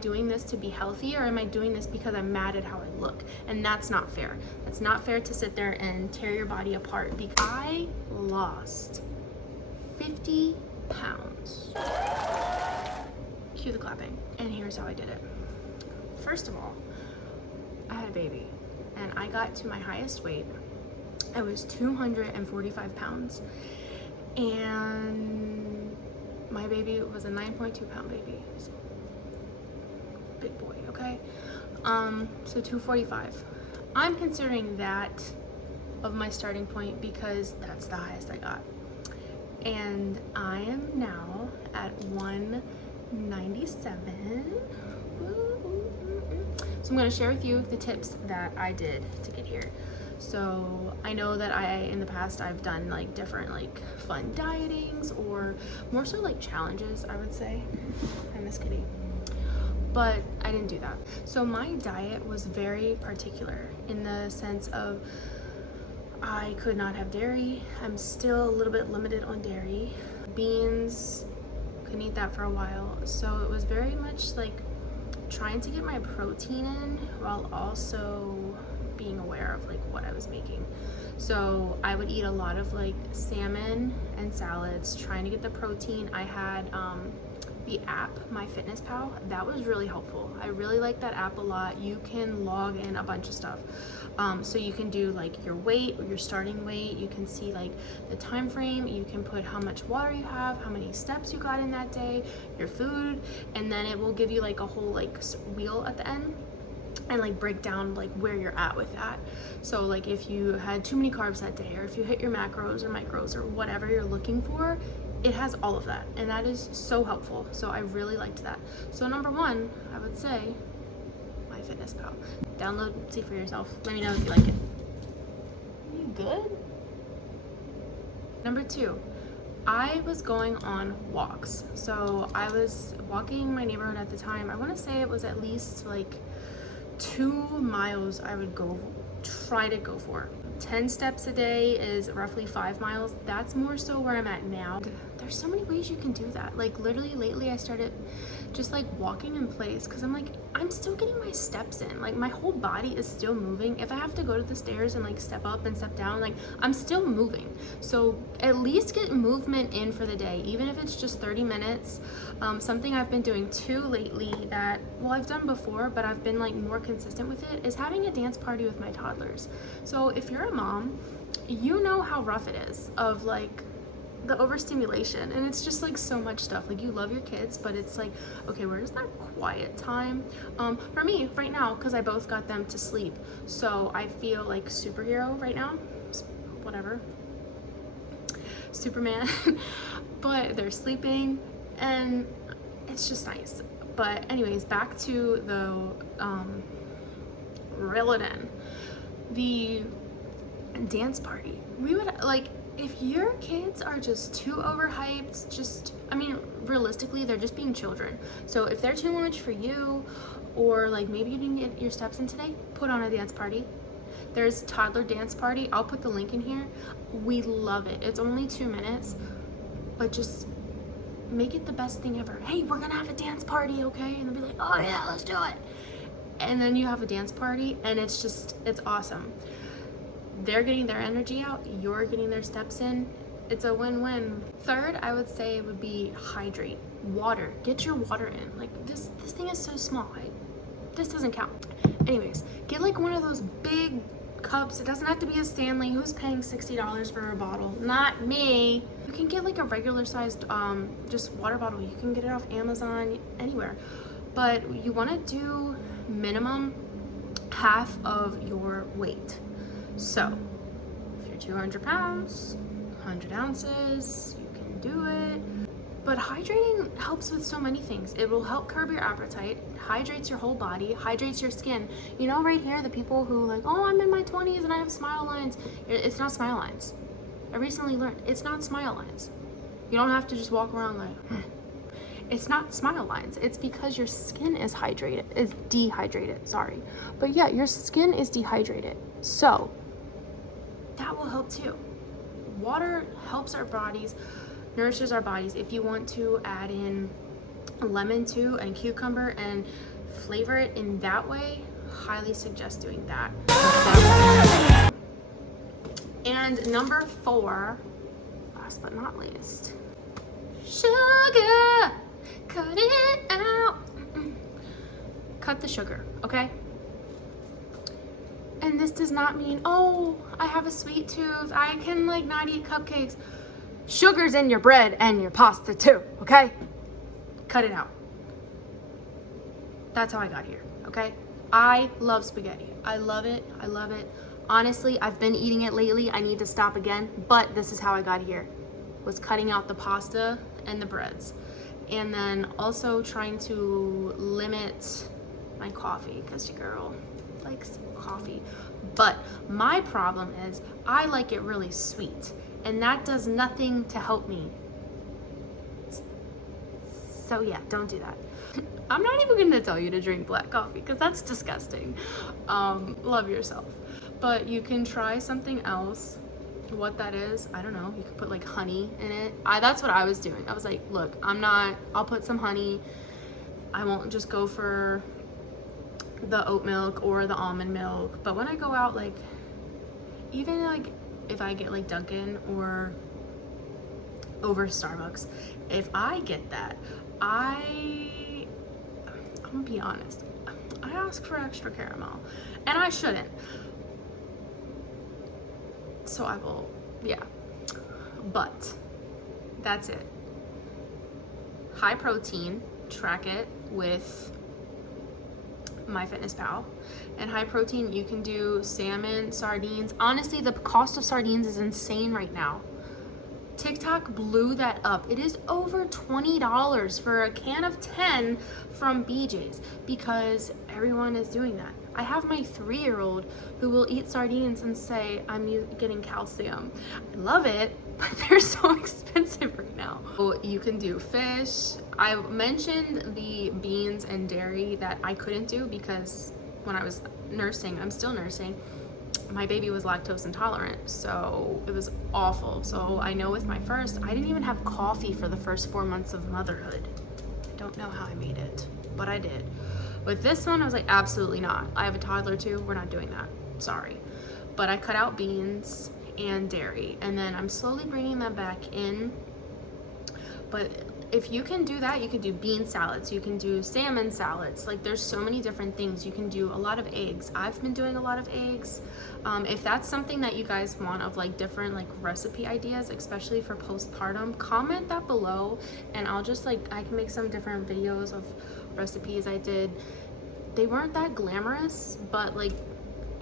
doing this to be healthy, or am I doing this because I'm mad at how I look? And that's not fair. That's not fair to sit there and tear your body apart, because I lost 50 pounds. Cue the clapping. And here's how I did it. First of all, I had a baby and I got to my highest weight. I was 245 pounds and my baby was a 9.2 pound baby. So, big boy, okay? So 245. I'm considering that of my starting point because that's the highest I got. And I am now at 197. So I'm going to share with you the tips that I did to get here. So I know that in the past I've done like different like fun dietings, or more so like challenges, I would say. I miss Kitty. But I didn't do that. So my diet was very particular in the sense of I could not have dairy. I'm still a little bit limited on dairy. Beans, couldn't eat that for a while. So it was very much like trying to get my protein in while also being aware of like what I was making. So I would eat a lot of like salmon and salads, trying to get the protein. I had the app, MyFitnessPal, that was really helpful. I really like that app a lot. You can log in a bunch of stuff. So you can do like your weight or your starting weight. You can see like the time frame. You can put how much water you have, how many steps you got in that day, your food, and then it will give you like a whole like wheel at the end and like break down like where you're at with that. So like if you had too many carbs that day, or if you hit your macros or micros or whatever you're looking for, it has all of that, and that is so helpful. So I really liked that. So number one, I would say MyFitnessPal. Download, see for yourself. Let me know if you like it. Are you good? Number two, I was going on walks. So I was walking my neighborhood at the time. I want to say it was at least like 2 miles I would try to go for. 10 steps a day is roughly 5 miles. That's more so where I'm at now. There's so many ways you can do that. Like literally lately I started just like walking in place, because I'm like, I'm still getting my steps in. Like my whole body is still moving. If I have to go to the stairs and like step up and step down, like I'm still moving. So at least get movement in for the day, even if it's just 30 minutes. Something I've been doing too lately that, well, I've done before, but I've been like more consistent with it, is having a dance party with my toddlers. So if you're a mom, you know how rough it is of like the overstimulation, and it's just like so much stuff. Like you love your kids, but it's like, okay, where's that quiet time? For me right now, because I both got them to sleep, so I feel like superhero right now, whatever, Superman. But they're sleeping and it's just nice. But anyways, back to the reel it in, the dance party. We would like, if your kids are just too overhyped, just, I mean, realistically, they're just being children. So if they're too much for you, or like maybe you didn't get your steps in today, put on a dance party. There's toddler dance party. I'll put the link in here. We love it. It's only 2 minutes, but just make it the best thing ever. Hey, we're gonna have a dance party, okay? And they'll be like, oh yeah, let's do it. And then you have a dance party and it's just, it's awesome. They're getting their energy out, you're getting their steps in. It's a win-win. Third, I would say would be hydrate. Water. Get your water in. Like this thing is so small. This doesn't count. Anyways, get like one of those big cups. It doesn't have to be a Stanley. Who's paying $60 for a bottle? Not me. You can get like a regular sized just water bottle. You can get it off Amazon, anywhere. But you want to do minimum half of your weight. So if you're 200 pounds, 100 ounces, you can do it. But hydrating helps with so many things. It will help curb your appetite, hydrates your whole body, hydrates your skin. You know, right here, the people who like, oh, I'm in my 20s and I have smile lines. It's not smile lines. I recently learned it's not smile lines. You don't have to just walk around like, it's not smile lines. It's because your skin is dehydrated, sorry. But yeah, your skin is dehydrated. So that will help too. Water helps our bodies, nourishes our bodies. If you want to add in lemon too, and cucumber, and flavor it in that way, highly suggest doing that. And number 4, last but not least, sugar. Cut it out. Cut the sugar, okay? And this does not mean, oh, I have a sweet tooth, I can like not eat cupcakes. Sugar's in your bread and your pasta too, okay? Cut it out. That's how I got here, okay? I love spaghetti. I love it. I love it. Honestly, I've been eating it lately. I need to stop again, but this is how I got here. Was cutting out the pasta and the breads. And then also trying to limit my coffee, because your girl likes coffee. But my problem is I like it really sweet, and that does nothing to help me. So yeah, don't do that. I'm not even gonna tell you to drink black coffee because that's disgusting. Love yourself. But you can try something else. What that is, I don't know. You could put like honey in it. That's what I was doing. I was like, look, I'll put some honey. I won't just go for the oat milk or the almond milk. But when I go out, like, even like if I get like Dunkin' or over Starbucks, if I get that, I'm gonna be honest, I ask for extra caramel, and I shouldn't. So I will, yeah. But that's it. High protein, track it with MyFitnessPal. And high protein, you can do salmon, sardines. Honestly, the cost of sardines is insane right now. TikTok blew that up. It is over $20 for a can of 10 from BJ's because everyone is doing that. I have my 3-year-old who will eat sardines and say, I'm getting calcium. I love it, but they're so expensive right now. So you can do fish. I mentioned the beans and dairy that I couldn't do because when I was nursing, I'm still nursing, my baby was lactose intolerant, so it was awful. So I know with my first, I didn't even have coffee for the first 4 months of motherhood. I don't know how I made it, but I did. With this one, I was like, absolutely not. I have a toddler too, we're not doing that, sorry. But I cut out beans and dairy, and then I'm slowly bringing that back in. But if you can do that, you can do bean salads, you can do salmon salads. Like, there's so many different things. You can do a lot of eggs. I've been doing a lot of eggs. If that's something that you guys want of like different like recipe ideas, especially for postpartum, comment that below, and I'll just like, I can make some different videos of recipes I did. They weren't that glamorous, but like,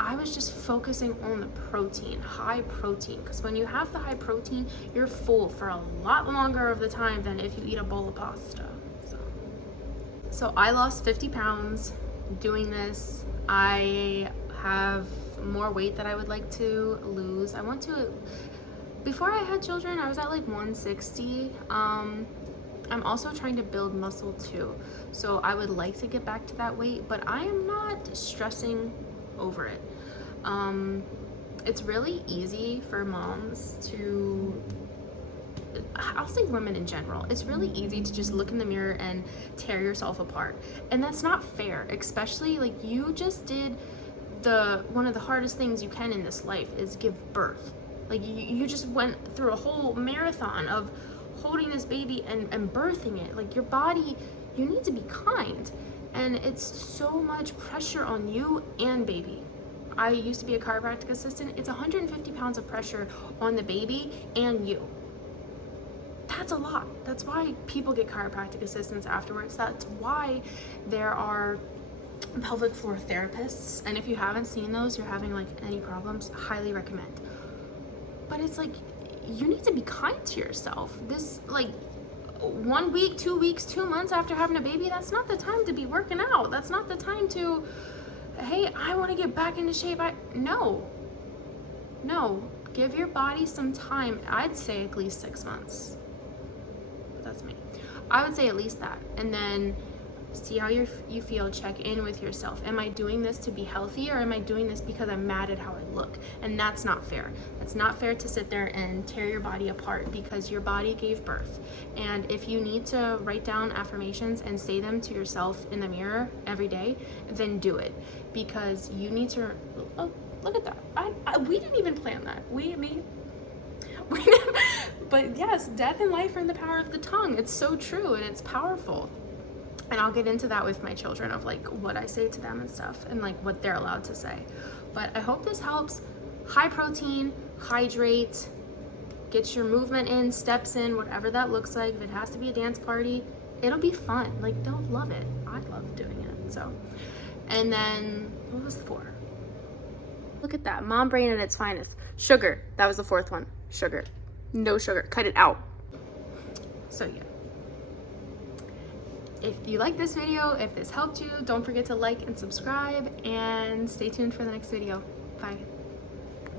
I was just focusing on the protein, high protein, because when you have the high protein, you're full for a lot longer of the time than if you eat a bowl of pasta. So I lost 50 pounds doing this. I have more weight that I would like to lose. I want to, before I had children, I was at like 160. I'm also trying to build muscle too. So I would like to get back to that weight, but I am not stressing over it. It's really easy for moms to, I'll say women in general, it's really easy to just look in the mirror and tear yourself apart. And that's not fair, especially like you just did one of the hardest things you can in this life is give birth. Like you just went through a whole marathon of holding this baby and birthing it. Like, your body, you need to be kind. And it's so much pressure on you and baby. I used to be a chiropractic assistant. It's 150 pounds of pressure on the baby and you. That's a lot. That's why people get chiropractic assistants afterwards. That's why there are pelvic floor therapists. And if you haven't seen those, you're having like any problems, highly recommend. But it's like, you need to be kind to yourself. This, like, 1 week, 2 weeks, 2 months after having a baby, that's not the time to be working out. That's not the time to, hey, I want to get back into shape. No, give your body some time. I'd say at least 6 months. But that's me. I would say at least that. And then See how you feel. Check in with yourself. Am I doing this to be healthy, or am I doing this because I'm mad at how I look? And that's not fair. That's not fair to sit there and tear your body apart, because your body gave birth. And if you need to write down affirmations and say them to yourself in the mirror every day, then do it, because you need to. Oh, look at that. We didn't even plan that. But yes, death and life are in the power of the tongue. It's so true, and it's powerful. And I'll get into that with my children, of like what I say to them and stuff, and like what they're allowed to say. But I hope this helps. High protein, hydrate, get your movement in, steps in, whatever that looks like. If it has to be a dance party, it'll be fun. Like, they'll love it. I love doing it. So, and then what was the 4? Look at that, mom brain at its finest. Sugar, that was the 4th one. Sugar, no sugar, cut it out. So yeah. If you like this video, if this helped you, don't forget to like and subscribe, and stay tuned for the next video. Bye.